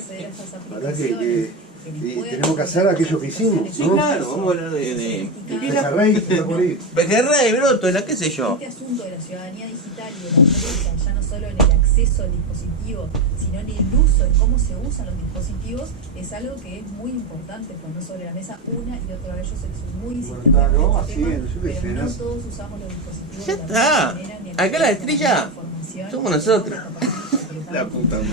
acceder a esas ¿Verdad aplicaciones. y tenemos que hacer aquello que hicimos, Sí, ¿no? claro, vamos a hablar de Pejerrey está por ahí. Pejerrey, Brótola, qué sé yo. Este asunto de la ciudadanía digital y de la empresa, ya no solo en el acceso al dispositivo, sino en el uso, en cómo se usan los dispositivos, es algo que es muy importante poner sobre la mesa una y otra vez. Yo sé que soy muy insistente Bueno, con no, este así tema, es, yo qué sé, pero no ¿no? todos usamos los dispositivos Ya de la está. misma manera, ni Acá la estrella información, somos nosotros. La puta madre.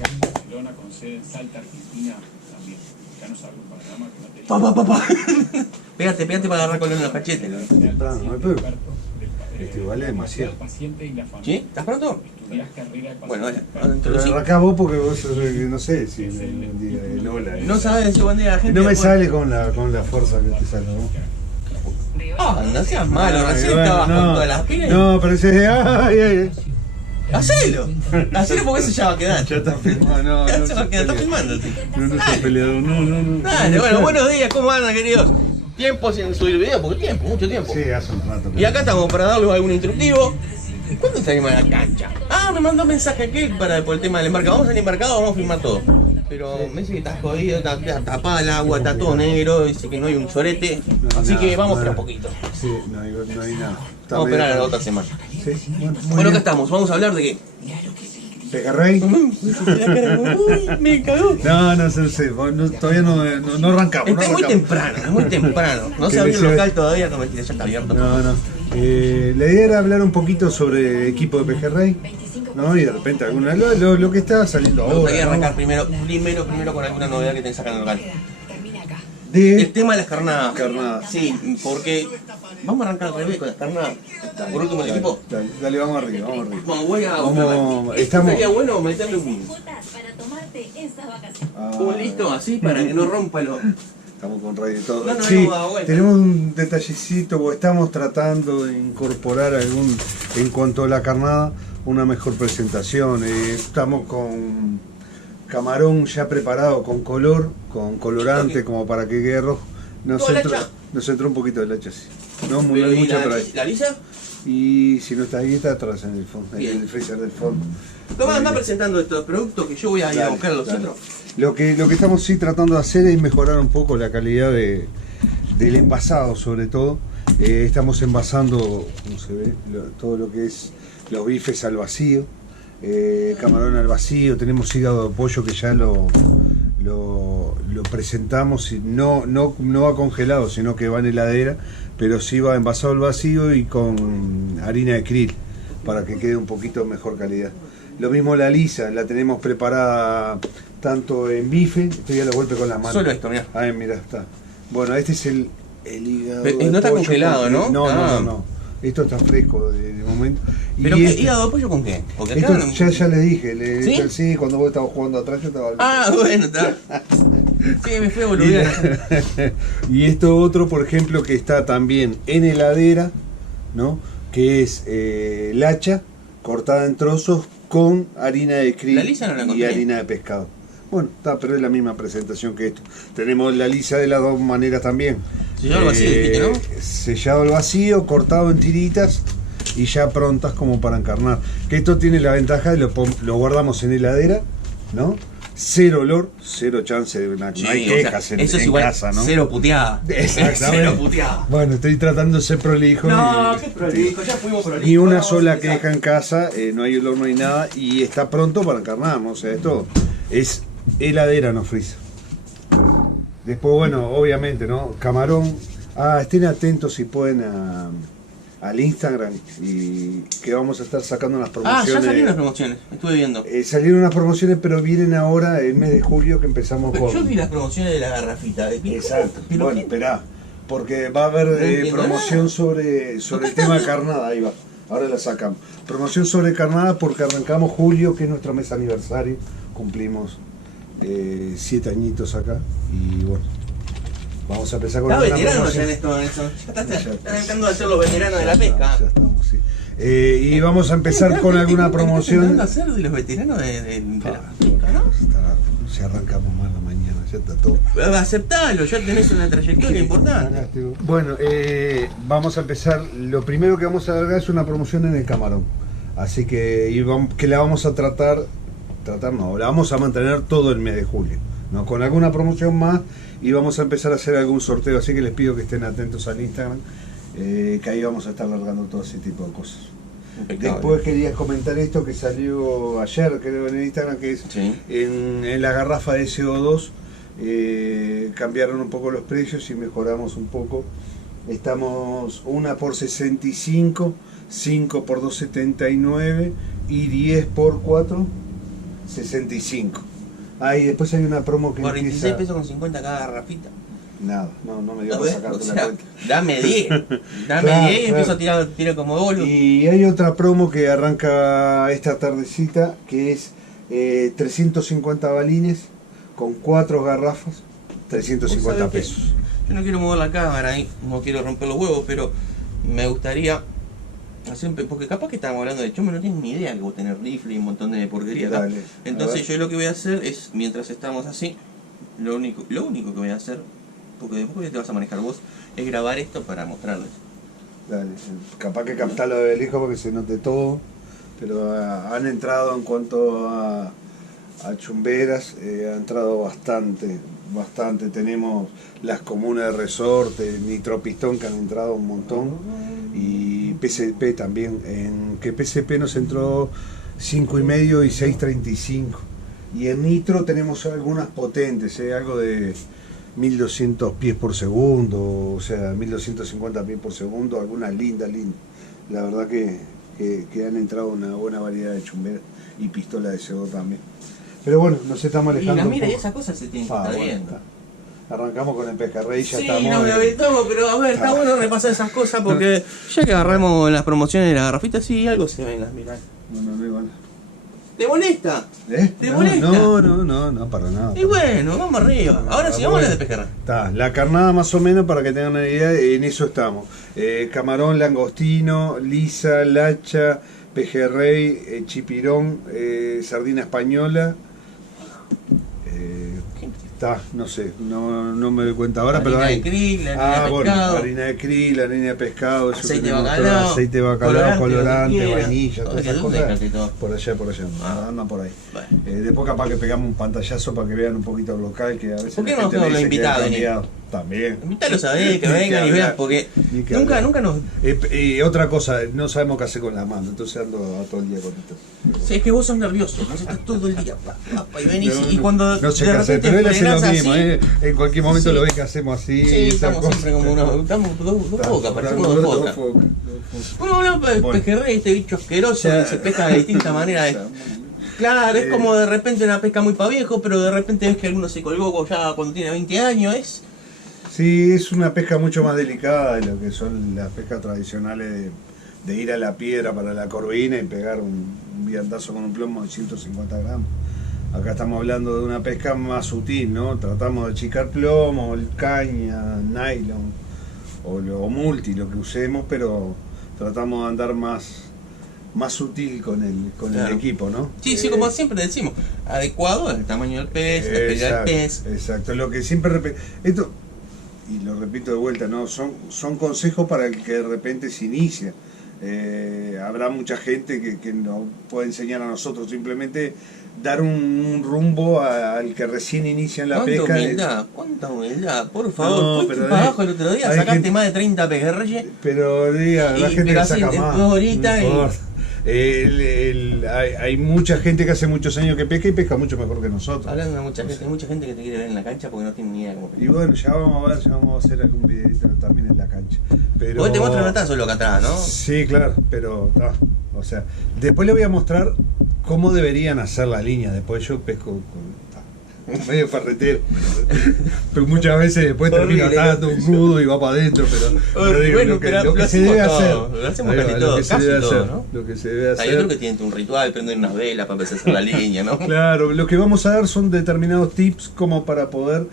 Barcelona con sede en Salta, Argentina, también. Ya no salgo un panorama que no te Papá. Pégate para agarrar color en los cachetes. Temprano, no hay peor. Vale demasiado. ¿Sí? ¿Estás pronto? Bueno, vaya, Pero introducí. arrancá vos porque vos sos el que no sé si el día del hola. No sabes decir buen día a la gente. No me después. sale con la fuerza que te sale, ¿no? Ah, no seas malo, recién Bueno, estabas con no, todas las pilas. no, pero ese de ay. Hacelo porque eso ya va a quedar. Ya está filmado, no. Ya no se va a quedar, está filmando. No soy peleador, no. Dale, bueno, buenos días, ¿cómo andan, queridos? Tiempo sin subir video, porque mucho tiempo. Sí, hace un rato. Y acá estamos para darles algún instructivo. ¿Cuándo salimos a la cancha? Ah, me mandó un mensaje aquel por el tema del embarcado. Vamos al embarcado, vamos a filmar todo. Pero me dice que está jodido, está tapada el agua, está todo negro, dice que no hay un sorete. Así que vamos a esperar un poquito. Sí, no hay nada. Está Vamos a esperar a la medio- otra semana. Sí, muy Bueno, acá bien. estamos, vamos a hablar de qué. Pejerrey. Uy, me cagó. No sé, todavía no arrancamos. Está muy temprano, es muy temprano. No se abrió el local todavía, no mentira, ya está abierto. No. La idea era hablar un poquito sobre el equipo de Pejerrey, ¿no? Y de repente lo que está saliendo Me gustaría ahora, arrancar ¿no? primero con alguna novedad que te sacan el local. De El tema de las carnadas. Carnadas. Sí, porque vamos a arrancar al revés con las carnadas. Por último el equipo. Dale, vamos arriba. Bueno, voy a Vamos, estamos... Sería bueno meterle un para tomarte esas vacaciones. listo así para que no rompa lo... Estamos con radio y todo. No, Sí, da vuelta. tenemos un detallecito, o estamos tratando de incorporar en cuanto a la carnada, una mejor presentación. Estamos con camarón ya preparado, con color, con colorante, como para que quede rojo. ¿Toda la hacha? Nos entró un poquito de leche, sí. No muy Pero, ¿y mucha, la, pero ahí. la lisa? Y si no está ahí, está atrás en el fondo, en Bien. el freezer del fondo. Lo van a andar presentando estos productos que yo voy a ir a buscar a los Dale. otros. Lo que estamos sí tratando de hacer es mejorar un poco la calidad del envasado, sobre todo. Estamos envasando, como se ve, todo lo que es los bifes al vacío, camarón al vacío, tenemos hígado de pollo que ya lo presentamos, y no va congelado, sino que va en heladera, pero sí va envasado al vacío y con harina de krill, para que quede un poquito mejor calidad. Lo mismo la lisa, la tenemos preparada tanto en bife, estoy a la golpe con las manos. Solo esto, mirá. Ay, mira, está. Bueno, este es el hígado. Pero de no está pollo congelado, con- ¿no? No, Ah. no. Esto está fresco de momento. ¿Pero Y qué? este- ¿Hígado de pollo con qué? Porque esto acá no... ya les dije, ¿Sí? sí, cuando vos estabas jugando atrás yo estaba. Ah, bueno, está. Sí, me fui a boludear. Y esto otro, por ejemplo, que está también en heladera, ¿no? Que es lacha cortada en trozos con harina de krill La lisa no la y encontré. harina de pescado. Bueno, está, pero es la misma presentación que esto. Tenemos la lisa de las dos maneras también. Sellado al vacío, dijiste, ¿no? Sellado al vacío, cortado en tiritas y ya prontas como para encarnar. Que esto tiene la ventaja de lo guardamos en heladera, ¿no? Cero olor, cero chance de no Sí, hay o sea, quejas en eso es igual, casa, ¿no? cero puteada. Exactamente. Cero puteada. Bueno, estoy tratando de ser prolijo. No, y- qué prolijo, ya fuimos prolijos. Ni una vamos a sola empezar. queja en casa, no hay olor, no hay nada, y está pronto para encarnar, ¿no? O sea, esto es heladera, no freezer. Después, bueno, obviamente, ¿no? Camarón. Estén atentos si pueden al Instagram, y que vamos a estar sacando unas Ah, promociones. ya salieron las promociones, estuve viendo. Salieron unas promociones, pero vienen ahora el mes de julio, que empezamos Pero con... yo vi las promociones de la garrafita. Exacto. Pero Bueno, ¿qué? esperá, porque va a haber No entiendo promoción nada. sobre el Acá tema está. carnada, ahí va. Ahora la sacamos. Promoción sobre carnada porque arrancamos julio, que es nuestro mes aniversario. Cumplimos 7 añitos acá y bueno, vamos a empezar con Está alguna veterano ya promoción. en esto. Ya estás Ya tratando de ser los veteranos de la Ya pesca. estamos, ya estamos, sí. Y vamos a empezar con alguna promoción. Tratando de ser de los veteranos de la pesca, ¿no? Ya arrancamos mal la mañana, ya está todo. Aceptalo, ya tenés una trayectoria importante. Bueno, vamos a empezar. Lo primero que vamos a dar es una promoción en el camarón. Así que, que la vamos a tratar tratar no, la vamos a mantener todo el mes de julio, ¿no? Con alguna promoción más y vamos a empezar a hacer algún sorteo, así que les pido que estén atentos al Instagram, que ahí vamos a estar largando todo ese tipo de cosas. Impecable. Después quería comentar esto que salió ayer, creo, en el Instagram, que es Sí. en la garrafa de CO2 cambiaron un poco los precios y mejoramos un poco. Estamos una por 65, 5 por 2,79 y 10 por 4, 65. Ahí después hay una promo que 46 empieza... pesos con 50 cada garrafita. Nada, no me dio ¿No para ves? sacarte O la sea, cuenta. dame 10. Dame Claro, 10 y empiezo a claro. tirar como bolo. Y hay otra promo que arranca esta tardecita, que es 350 balines con 4 garrafas, 350 ¿Sabes qué? pesos. Yo no quiero mover la cámara ahí, no quiero romper los huevos, pero me gustaría hacer porque capaz que estamos hablando de chomo, no tienen ni idea que vos tenés rifle y un montón de porquería acá. Dale, a Entonces ver. yo lo que voy a hacer es, mientras estamos así, lo único que voy a hacer, porque después te vas a manejar vos, es grabar esto para mostrarles. Dale, capaz que captarlo de lejos porque se note todo, pero han entrado en cuanto a chumberas, ha entrado bastante. Tenemos las comunas de Resorte, Nitropistón, que han entrado un montón, y PCP también, en que PCP nos entró 5,5 y 6,35, y en Nitro tenemos algunas potentes, algo de 1200 pies por segundo, o sea, 1250 pies por segundo, algunas lindas. La verdad que han entrado una buena variedad de chumberas y pistolas de CO también. Pero bueno, nos estamos Y alejando. la un mira y poco. esas cosas se tienen que estar Bueno, viendo. está. Arrancamos con el pejerrey, ya Sí, estamos. no me habitamos, pero a ver, está bueno repasar esas cosas porque ya que agarramos las promociones de la garrafita, sí, algo se ven las miras. No, igual. ¿Te molesta? ¿Te molesta? No, para nada. Y bueno, vamos arriba. Ahora sí, vamos a las de pejerrey. Está, la carnada más o menos, para que tengan una idea, en eso estamos. Camarón, langostino, lisa, lacha, pejerrey, chipirón, sardina española. Está, no sé, no me doy cuenta ahora, pero Harina hay. de krill, harina de Bueno, pescado. harina de krill, harina de pescado, eso Aceite de tenemos bacalao, todo, aceite de bacalao, colorante, lo que vainilla, quiera. todas esas ¿Dónde cosas. dejaste todo? Por allá, Ah. andan por ahí. Bueno. Después capaz que pegamos un pantallazo para que vean un poquito el local, que a veces ¿Por qué la no gente nos me dice que invitás ha a venir? cambiado. También. Invítalo a ver, que Ni vengan y hablar. vean, porque Ni que nunca hablar. nos... Y otra cosa, no sabemos qué hacer con las manos, entonces ando todo el día con esto. Sí, es que vos sos nervioso, vos estás todo el día, y venís, No, y cuando no sé de qué hacer, repente pero él hace lo frenás mismo, así, en cualquier momento Sí. lo ves que hacemos así. sí, esa estamos cosa. siempre como estamos dos bocas, parecemos dos bocas. Bueno, hablamos de Bueno. pejerrey, este bicho asqueroso que se pesca de distintas maneras. Claro, es como de repente una pesca muy pa' viejo, pero de repente ves que alguno se colgó ya cuando tiene 20 años, es... Sí, es una pesca mucho más delicada de lo que son las pescas tradicionales de ir a la piedra para la corvina y pegar un viandazo con un plomo de 150 gramos. Acá estamos hablando de una pesca más sutil, ¿no? Tratamos de achicar plomo, caña, nylon o multi, lo que usemos, pero tratamos de andar más sutil con el Claro. equipo, ¿no? Sí, como siempre decimos, adecuado al tamaño del pez, la especialidad del pez. Exacto, lo que siempre esto, y lo repito de vuelta, no son consejos para el que de repente se inicia. Habrá mucha gente que nos puede enseñar a nosotros, simplemente dar un rumbo al que recién inicia en la pesca. Cuánta humildad, por favor. No, Fuiste pero para hay- abajo el otro día, hay sacaste gente- más de 30 pejerreyes. Pero diga, la Y- gente pero le así, saca en más. 2 horitas no y- importa. Hay mucha gente que hace muchos años que pesca y pesca mucho mejor que nosotros. Hablando de mucha gente, hay mucha gente que te quiere ver en la cancha porque no tiene ni idea cómo Y bueno, ya vamos a hacer algún videito también en la cancha. Pero... Vos te muestro un notazo lo que atrás, ¿no? Sí, claro, pero o sea, después le voy a mostrar cómo deberían hacer la línea. Después yo pesco con medio ferretero, pero muchas veces después termino Horrible. atando un nudo y va para adentro, pero digo, Bueno, lo que, pero lo que lo se debe hacemos hacer, todo, lo hacemos ahí va, casi lo todo, que se casi debe todo, hacer, ¿no? lo que se debe hacer. Hay otro que tiene un ritual, prenden unas velas para empezar a hacer la línea, ¿no? Claro, lo que vamos a dar son determinados tips como para poder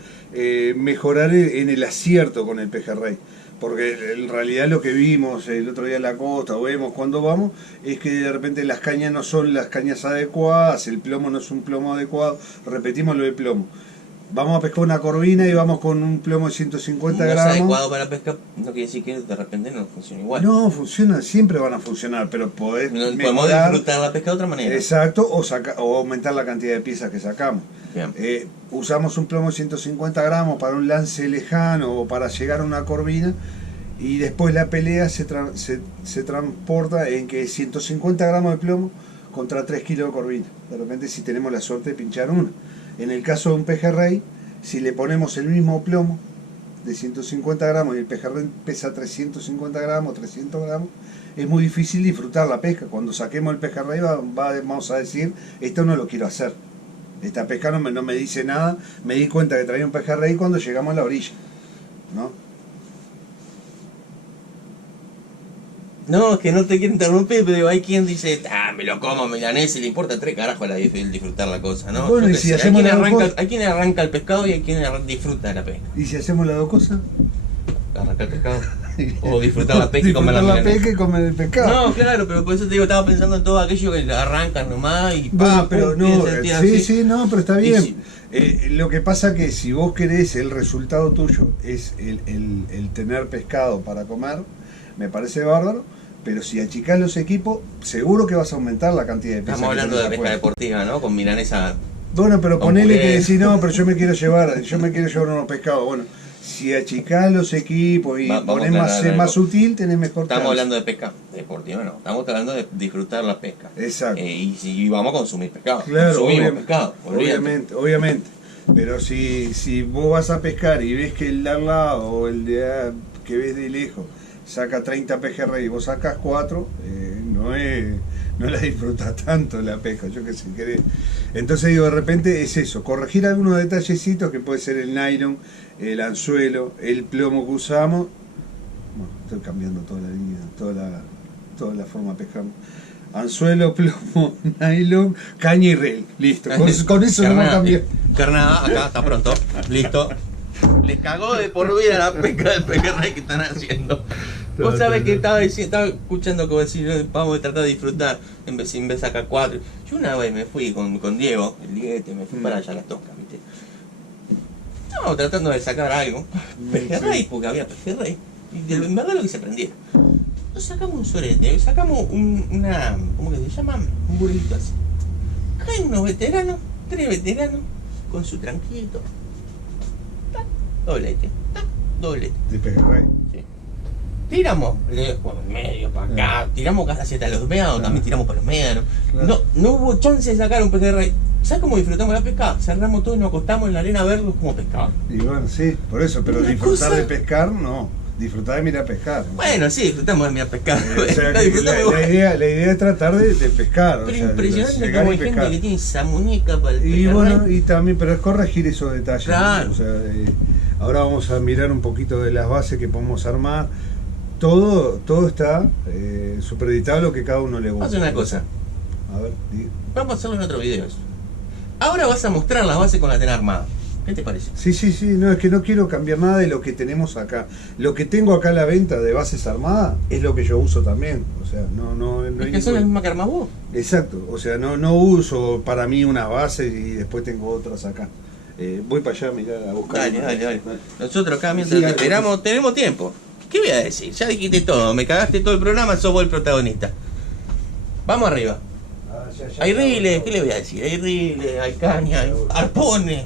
mejorar en el acierto con el pejerrey. Porque en realidad lo que vimos el otro día en la costa, o vemos cuando vamos, es que de repente las cañas no son las cañas adecuadas, el plomo no es un plomo adecuado, repetimos lo del plomo. vamos a pescar una corvina y vamos con un plomo de 150 no es gramos. adecuado para pescar, no quiere decir que de repente no funcione igual. No, funciona, siempre van a funcionar, pero podés Podemos mejorar. disfrutar la pesca de otra manera. Exacto, o aumentar la cantidad de piezas que sacamos. Bien. Usamos un plomo de 150 gramos para un lance lejano o para llegar a una corvina, y después la pelea se transporta en que 150 gramos de plomo contra 3 kilos de corvina. De repente, si tenemos la suerte de pinchar una. En el caso de un pejerrey, si le ponemos el mismo plomo de 150 gramos y el pejerrey pesa 350 gramos, 300 gramos, es muy difícil disfrutar la pesca. Cuando saquemos el pejerrey vamos a decir, esto no lo quiero hacer. Esta pesca no me dice nada, me di cuenta que traía un pejerrey cuando llegamos a la orilla, ¿no? No, es que no te quiero interrumpir, pero hay quien dice, me lo como milanés y le importa 3 carajos el disfrutar la cosa, ¿no? Bueno, Yo y qué si sé, hacemos las dos cosas. hay quien arranca el pescado y hay quien disfruta de la pesca. ¿Y si hacemos las dos cosas? Arrancar el pescado. O disfrutar la pesca y comer la Disfrutar la milanesa. pesca y comer el pescado. No, claro, pero por eso te digo, estaba pensando en todo aquello que arrancan nomás y Pero no, no, pero está bien. Sí. Lo que pasa que si vos querés el resultado tuyo es el tener pescado para comer, me parece bárbaro, pero si achicás los equipos, seguro que vas a aumentar la cantidad de pesas. Estamos hablando de que tenés pesca afuera. deportiva, ¿no? Con milanesa. Bueno, pero con ponele puré. que decís, no, pero yo me quiero llevar unos pescados. Bueno, si achicás los equipos y Vamos ponés a aclarar algo. más sutil, tenés mejor Estamos chance. hablando de pesca deportiva, no. Estamos hablando de disfrutar la pesca. Exacto. Y si vamos a consumir pescado. Claro, consumimos pescado. Olvídate. obviamente. Pero si vos vas a pescar y ves que el de al lado o el de que ves de lejos saca 30 pejerrey y vos sacas 4, no la disfrutas tanto la pesca, yo que sé, querés. Entonces digo, de repente es eso, corregir algunos detallecitos que puede ser el nylon, el anzuelo, el plomo que usamos. Bueno, estoy cambiando toda la línea, toda la forma de pescar. Anzuelo, plomo, nylon, caña y reel. Listo. Con eso no va a cambiar. Carnada, acá está pronto. Listo. Les cagó de por vida la pesca del pejerrey que están haciendo. Vos sabés que estaba escuchando que vos decís, vamos a tratar de disfrutar en vez de sacar 4. Yo una vez me fui con Diego, el Dieguete, me fui para allá a las Toscas, ¿viste? Estábamos tratando de sacar algo. Pejerrey, porque había pejerrey. Y en verdad lo que se aprendiera. Nos sacamos un sorete, sacamos una, ¿cómo que se llama? Un burrito así. Caen unos veteranos, 3 veteranos, con su tranquilito. Tac, doblete, tac, doblete. De pejerrey. Sí. Tiramos lejos, medio, para acá, tiramos casi hasta los médanos, también tiramos para los médanos. Claro. No hubo chance de sacar un pejerrey. ¿Sabes cómo disfrutamos la pesca? Cerramos todo y nos acostamos en la arena a verlos como pescaban. Y bueno, sí, por eso, pero Una disfrutar cosa- de pescar, no. Disfrutar de mirar pescar. ¿no? Bueno, sí, disfrutamos de mirar pescar. O sea, La que disfrutamos igual. la idea es tratar de pescar. Pero o sea, impresionante llegar como y hay gente pescar. que tiene esa muñeca para el Y pejerrey. bueno, y también, pero es corregir esos detalles. Claro. ¿no? O sea, ahora vamos a mirar un poquito de las bases que podemos armar. Todo está supeditado a lo que cada uno le gusta. Haz una cosa, A ver, vamos a hacerlo en otro video eso. Ahora vas a mostrar las bases con la tela armada. ¿Qué te parece? sí, no, es que no quiero cambiar nada de lo que tenemos acá. Lo que tengo acá a la venta de bases armadas es lo que yo uso también. O sea, no Es hay que son las ningún- mismas que armás vos. Exacto, o sea, no uso para mí unas bases y después tengo otras acá. Voy para allá a mirar a buscar. Dale. Nosotros acá mientras Sí, te dale. esperamos, tenemos tiempo. ¿Qué voy a decir? Ya dijiste todo, me cagaste todo el programa, sos vos el protagonista. Vamos arriba. Hay riles, ¿qué le voy a decir? Hay riles, hay caña, hay arpones.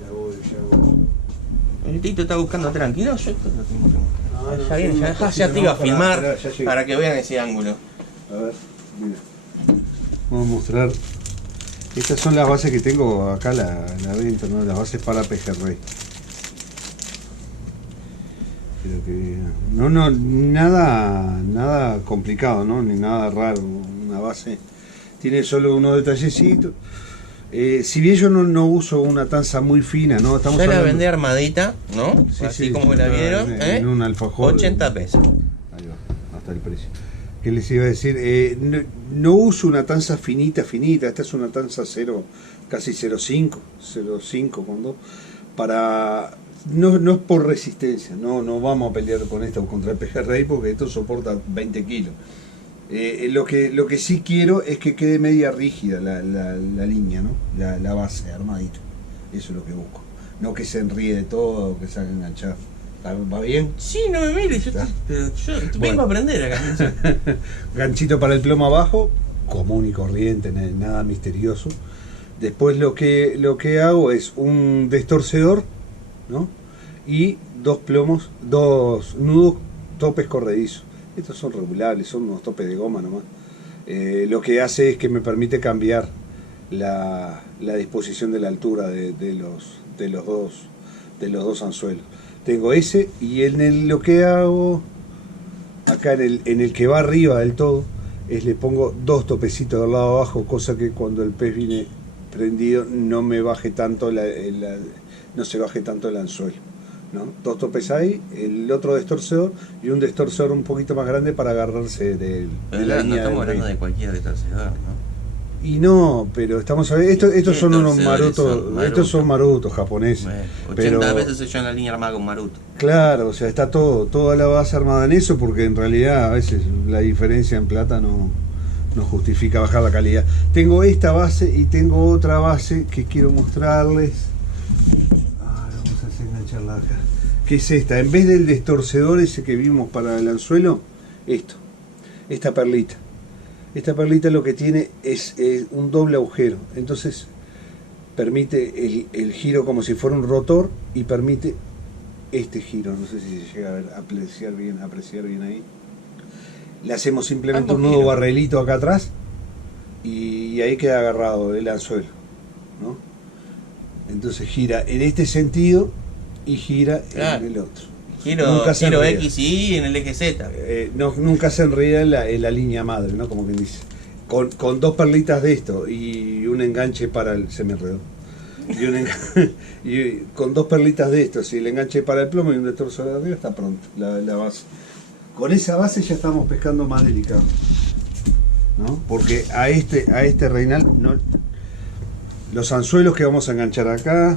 Ya voy. El Tito está buscando tranquilo, yo esto lo tengo que mostrar. No, Ya viene, sí, ya sí, te iba a no, filmar pará, ya llegué. para que vean ese ángulo. A ver, mira. Vamos a mostrar. Estas son las bases que tengo acá a la venta, ¿no? Las bases para pejerrey. Quiero que vean. Nada complicado, ¿no? Ni nada raro. Una base tiene solo unos detallecitos. Si bien yo no uso una tanza muy fina, ¿no? Estamos Ya la hablando- vendí armadita, ¿no? Sí, Así sí, como está la vieron, en un alfajor. 80 pesos. Ahí va, hasta el precio. ¿Qué les iba a decir? No uso una tanza finita, esta es una tanza 0, casi 0,5 cuando para no es por resistencia, no vamos a pelear con esta o contra el pejerrey porque esto soporta 20 kilos. Lo que sí quiero es que quede media rígida la línea, ¿no? La base armadita. Eso es lo que busco. No que se enríe de todo, que se haga enganchar. ¿Va bien? Sí, no me mires, yo vengo a aprender acá. Ganchito para el plomo abajo, común y corriente, nada misterioso. Después lo que hago es un destorcedor, ¿no? Y dos nudos, topes corredizos. Estos son regulables, son unos topes de goma nomás. Lo que hace es que me permite cambiar la disposición de la altura de los dos anzuelos. Tengo ese, y lo que hago acá en el que va arriba del todo es le pongo dos topecitos del lado abajo, cosa que cuando el pez viene prendido no me baje tanto no se baje tanto el anzuelo, ¿no? Dos topes ahí, el otro destorcedor y un destorcedor un poquito más grande para agarrarse de la línea. No estamos hablando de cualquier destorcedor, ¿no? Y no, pero estamos hablando, estos son unos marutos, estos son marutos japoneses. Bueno, 80 pero, veces yo en la línea armada con maruto. Claro, o sea, está toda la base armada en eso, porque en realidad a veces la diferencia en plata no justifica bajar la calidad. Tengo esta base y tengo otra base que quiero mostrarles. Vamos a hacer engancharla acá. ¿Qué es esta? En vez del destorcedor ese que vimos para el anzuelo, esta perlita. Esta perlita lo que tiene es un doble agujero, entonces permite el giro como si fuera un rotor y permite este giro. No sé si se llega a apreciar bien ahí. Le hacemos simplemente un nudo barrelito acá atrás y ahí queda agarrado el anzuelo, ¿no? Entonces gira en este sentido y gira en el otro. Giro X y Y en el eje Z. Nunca se enreda en la línea madre, ¿no? Como quien dice. Con dos perlitas de esto y un enganche para el... Se me enredó. Y con dos perlitas de esto, si el enganche para el plomo y un destorcedor de arriba, está pronto la base. Con esa base ya estamos pescando más delicado, ¿no? Porque a este reinal, no, los anzuelos que vamos a enganchar acá,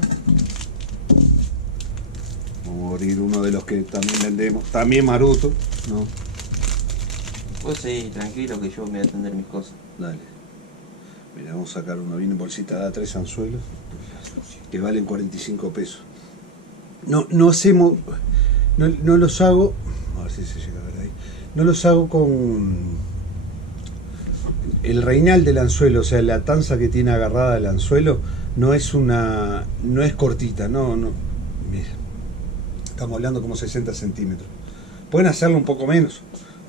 vamos a abrir uno de los que también vendemos, también maruto, ¿no? Vos sí, tranquilo que yo me voy a atender mis cosas. Dale. Mira, vamos a sacar uno bien en bolsita, da 3 anzuelos que valen 45 pesos. No hacemos, no los hago, a ver si se llega a ver ahí, no los hago con el reinal del anzuelo, o sea, la tanza que tiene agarrada el anzuelo no es cortita, no, mira, estamos hablando como 60 centímetros. Pueden hacerlo un poco menos,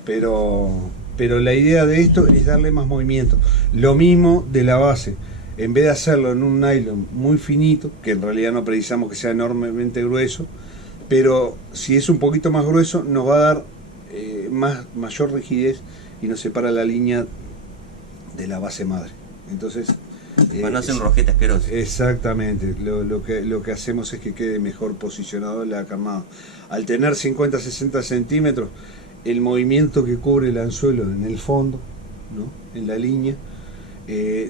pero la idea de esto es darle más movimiento. Lo mismo de la base. En vez de hacerlo en un nylon muy finito, que en realidad no precisamos que sea enormemente grueso, pero si es un poquito más grueso nos va a dar mayor rigidez y nos separa la línea de la base madre. Entonces, para no hacer un rosquete asqueroso. Exactamente, lo que hacemos es que quede mejor posicionado la carnada. Al tener 50-60 centímetros, el movimiento que cubre el anzuelo en el fondo, ¿no? En la línea,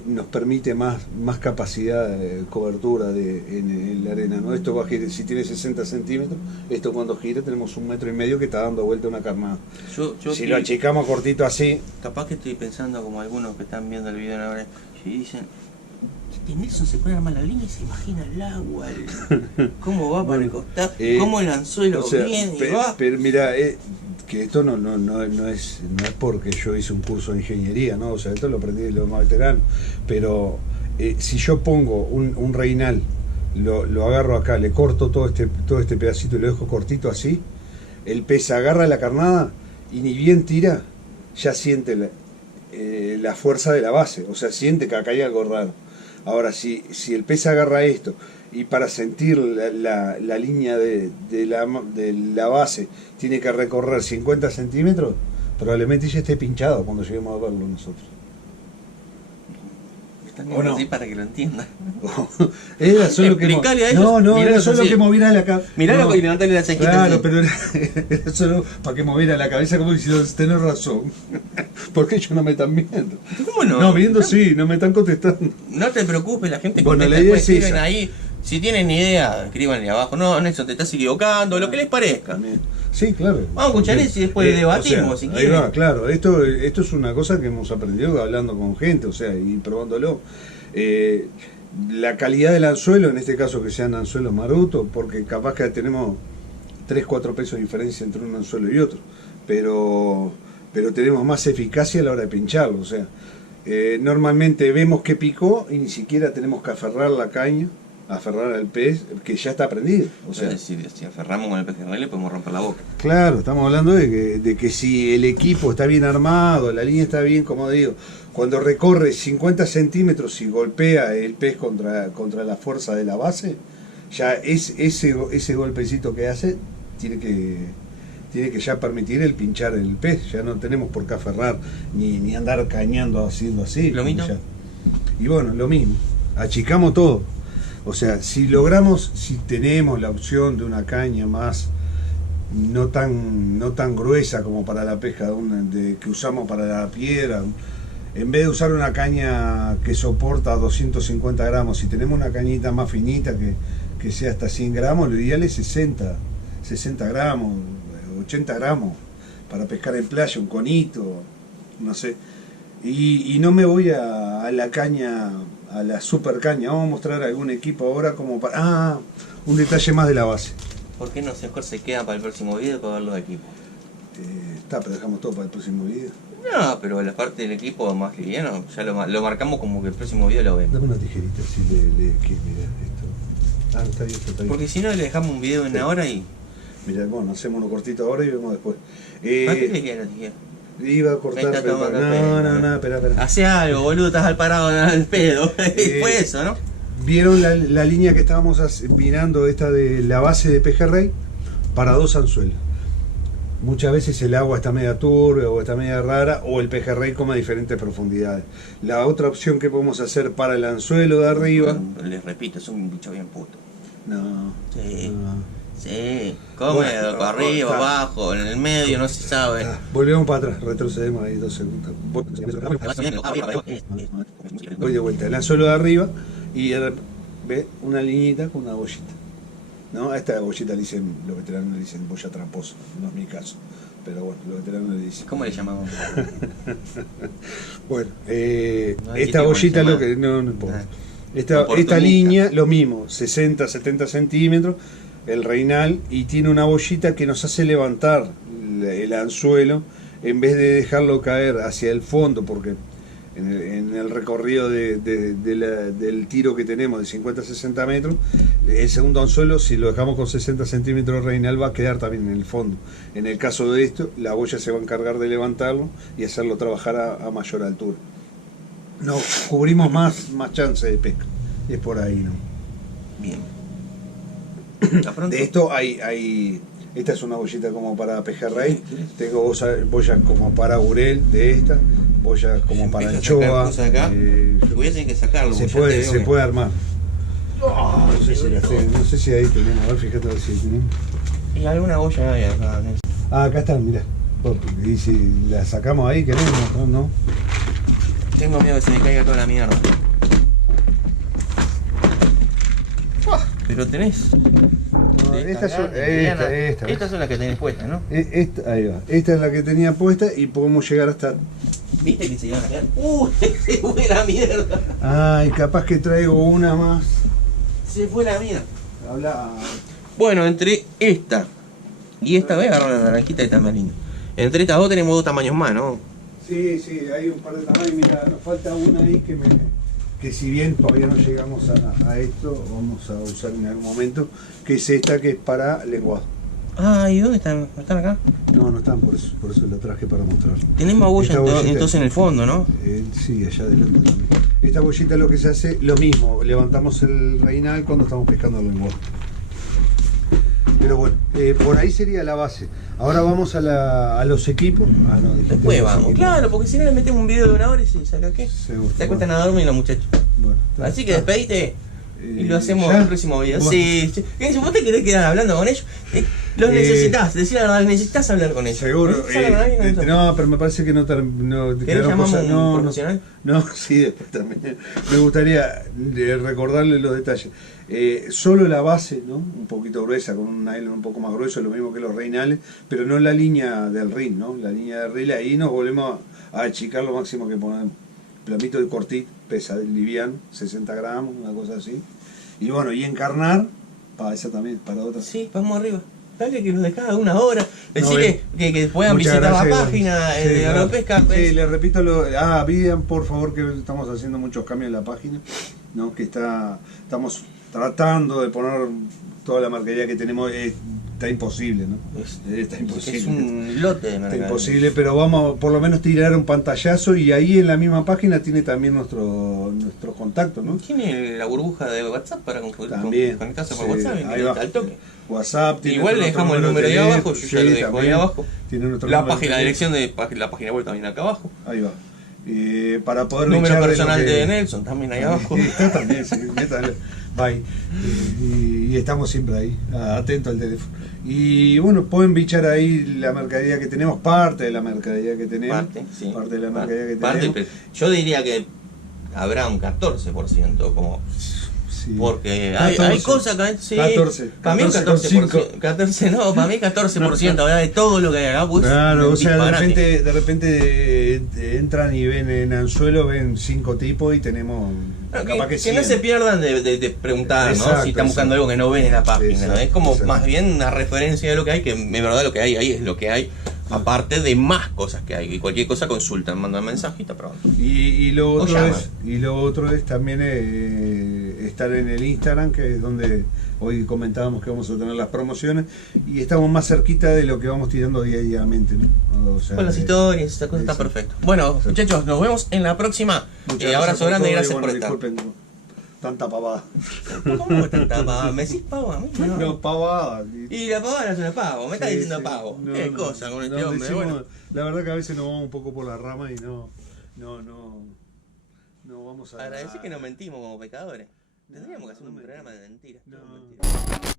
nos permite más capacidad de cobertura en la arena, ¿no? Esto va a girar, si tiene 60 centímetros, esto cuando gira tenemos 1,5 metros que está dando vuelta una carnada. Si lo achicamos cortito así... Capaz que estoy pensando como algunos que están viendo el video ahora y dicen, ¿este Nelson se pone a armar la línea y se imagina el agua? ¿Cómo va para el costado? ¿Cómo el anzuelo viene y va? Pero mira... que esto no es porque yo hice un curso de ingeniería, ¿no? O sea, esto lo aprendí de los más veteranos, pero si yo pongo un reinal, lo agarro acá, le corto todo este pedacito y lo dejo cortito así, el pez agarra la carnada y ni bien tira, ya siente la fuerza de la base, o sea, siente que acá hay algo raro. Ahora, si el pez agarra esto y para sentir la línea de la base tiene que recorrer 50 centímetros, probablemente ya esté pinchado cuando lleguemos a verlo nosotros. Están viendo así para que lo entiendan. Era solo que era solo que moviera la cabeza. Miralo y levantale la cejita. Claro, pero era solo para que moviera la cabeza, como diciendo, tenés razón. ¿Por qué ellos no me están viendo? ¿Cómo no? No, viendo sí, no me están contestando. No te preocupes, la gente bueno, contesta, la idea después es esa. ahí. Si tienen ni idea, escríbanle abajo. No, Nelson, te estás equivocando, lo que les parezca. Sí, claro. Vamos a escuchar eso y después debatimos, si ahí quieren. va, claro. Esto es una cosa que hemos aprendido hablando con gente, o sea, y probándolo. la calidad del anzuelo, en este caso que sean anzuelos marutos, porque capaz que tenemos 3-4 pesos de diferencia entre un anzuelo y otro, pero tenemos más eficacia a la hora de pincharlo. O sea, normalmente vemos que picó y ni siquiera tenemos que aferrar la caña, aferrar al pez que ya está prendido. O sea, es decir, si aferramos con el pejerrey le podemos romper la boca. claro, estamos hablando de que si el equipo está bien armado, la línea está bien, como digo, cuando recorre 50 centímetros y golpea el pez contra la fuerza de la base, ya ese golpecito que hace tiene que ya permitir el pinchar el pez. Ya no tenemos por qué aferrar ni andar cañando haciendo así. ¿Lomito? Y bueno, lo mismo, achicamos todo. O sea, si tenemos la opción de una caña más no tan gruesa como para la pesca que usamos para la piedra, en vez de usar una caña que soporta 250 gramos, si tenemos una cañita más finita que sea hasta 100 gramos, lo ideal es 60 gramos, 80 gramos para pescar en playa, un conito, no sé. Y no me voy a la caña, a la super caña. Vamos a mostrar algún equipo ahora como para... un detalle más de la base. ¿Por qué no mejor se queda para el próximo video para ver los equipos? Pero dejamos todo para el próximo video. No, pero la parte del equipo más liviano, ya lo marcamos como que el próximo video lo vemos. Dame una tijerita, si que mira esto. No, está bien, está bien. Porque si no le dejamos un video de una hora y... Mira, bueno, hacemos uno cortito ahora y vemos después. ¿Para qué le queda la tijera? Iba a cortar, Está pero... tomando No, espera. Hace algo, boludo, estás al parado al pedo. Fue eso, ¿no? ¿Vieron la línea que estábamos mirando, esta de la base de pejerrey? Para 2 anzuelos. Muchas veces el agua está media turbia o está media rara, o el pejerrey come a diferentes profundidades. La otra opción que podemos hacer para el anzuelo de arriba... Bueno, les repito, es un bicho bien puto. No. Sí. No. Sí, come arriba, abajo, en el medio, no se sabe. Volvemos para atrás, retrocedemos ahí 2 segundos. Voy de vuelta, el anzuelo de arriba y ve una liñita con una bollita. ¿No? A esta bollita los veteranos le dicen boya tramposa, no es mi caso, pero bueno, los veteranos le dicen. ¿Cómo le llamamos? Bueno, No, esta bollita lo que no importa. Esta línea, lo mismo, 60-70 centímetros, el reinal, y tiene una bollita que nos hace levantar el anzuelo en vez de dejarlo caer hacia el fondo, porque en el recorrido del tiro que tenemos de 50-60 metros, el segundo anzuelo, si lo dejamos con 60 centímetros reinal, va a quedar también en el fondo. En el caso de esto, la boya se va a encargar de levantarlo y hacerlo trabajar a mayor altura. No, cubrimos más chance de pesca. Es por ahí, ¿no? Bien. De esto hay esta es una bollita como para pejerrey, tengo boyas como para urel de esta, boyas como para anchoa. Voy a tener que sacarlo. Se puede armar. No sé si ahí tenemos, a ver, fíjate a ver si tenemos. Y alguna boya hay acá. Acá están, mirá. Y si la sacamos ahí, queremos, ¿no? Tengo miedo que se me caiga toda la mierda. Pero tenés. No, estas son las que tenés puestas, ¿no? Ahí va. Esta es la que tenía puesta y podemos llegar hasta. ¿Viste que se iban a quedar? Se fue la mierda. Ay, capaz que traigo una más. Se fue la mierda. Habla. Bueno, entre esta y esta, voy a agarrar la naranjita y está más linda. Entre estas dos tenemos 2 tamaños más, ¿no? Sí, hay un par de tamaños. Mira, nos falta una ahí que si bien todavía no llegamos a esto, vamos a usar en algún momento, que es esta, que es para lenguado. Ah, ¿y dónde están? ¿No están acá? No están, por eso la traje para mostrar. Tenemos boya entonces en el fondo, ¿no? Sí, allá adelante también. Esta bollita lo que se hace, lo mismo, levantamos el reinal cuando estamos pescando el lenguado. Pero bueno, por ahí sería la base. Ahora vamos a los equipos. No, después vamos, equipos. Claro, porque si no le metemos un video de 1 hora y se saca qué. Se acuestan a dormir los muchachos. Bueno, así que despedite y lo hacemos en el próximo video. Bueno. Sí, si vos te querés quedar hablando con ellos, los necesitas, decir la verdad, necesitas hablar con ellos. Seguro. No, pero me parece que no ¿Querés llamamos a un profesional? No, sí, después también. Me gustaría recordarles los detalles. Solo la base, ¿no? Un poquito gruesa, con un nylon un poco más grueso, lo mismo que los reinales, pero no la línea del rin, ¿no? La línea del rin, ahí nos volvemos a achicar lo máximo que podemos. Plomito de cortit, pesa liviano, 60 gramos, una cosa así. Y bueno, y encarnar, para esa también, para otra. Sí, vamos arriba. Dale que nos dejaba una hora. Decir No, que puedan muchas visitar gracias, la página sí, de claro. Agropesca. Sí, les repito, vean por favor que estamos haciendo muchos cambios en la página, ¿no? Que estamos tratando de poner toda la mercadería que tenemos, está imposible, ¿no? Está imposible. Es un lote de Está mercadería. imposible, pero vamos a por lo menos tirar un pantallazo y ahí en la misma página tiene también nuestro contacto, ¿no? ¿Tiene la burbuja de WhatsApp para También. conectarse por Sí, WhatsApp? ahí va. Al toque. WhatsApp, tiene Igual le nuestro dejamos el número ahí de abajo, yo teléfono, ya lo sí, dejo ahí también. abajo. Tiene nuestro La número de página, teléfono. dirección de la página web también acá abajo. Ahí va. Para poder Número bichar personal lo que- de Nelson también ahí abajo. Está también, sí, métalo. Bye. Y estamos siempre ahí, atentos al teléfono. Y bueno, pueden bichar ahí la mercadería que tenemos, parte de la mercadería que tenemos. Parte, sí. Parte de la mercadería que Parte, tenemos. pero yo diría que habrá un 14%, como Sí. porque 14. hay cosas que sí, 14, para mí un 14,5. 14 no, para mí 14% habrá de todo lo que hay acá, pues. Claro, o sea, disparate. de repente entran y ven en anzuelo, ven 5 tipos y tenemos Claro, capaz que que no 100. se pierdan de preguntar, ¿no? Exacto, Si están buscando exacto. algo que no ven en la página. Exacto, Es como exacto. más bien una referencia de lo que hay, que en verdad lo que hay ahí es lo que hay, aparte de más cosas que hay. Y cualquier cosa consultan, mandan mensajita pronto. Y lo O otro llaman. lo otro es también estar en el Instagram, que es donde hoy comentábamos que vamos a tener las promociones y estamos más cerquita de lo que vamos tirando diariamente, ¿no? O sea, Con las historias, esta cosa está sí. perfecto. Bueno, muchachos, nos vemos en la próxima. Muchas gracias Abrazo por grande y todo gracias bueno, por estar. disculpen tanta pavada. ¿Cómo tanta pava? ¿Me decís pavo a mí? No. No, pavada. Y la pavada es una pavo, me estás Sí, diciendo sí. pavo. No, Qué no, cosa con este no, hombre. decimos- Bueno, La verdad que a veces nos vamos un poco por la rama y no vamos a... agradecí que no mentimos como pecadores. Tendríamos que hacer un no programa de mentiras. No. Todo mentira.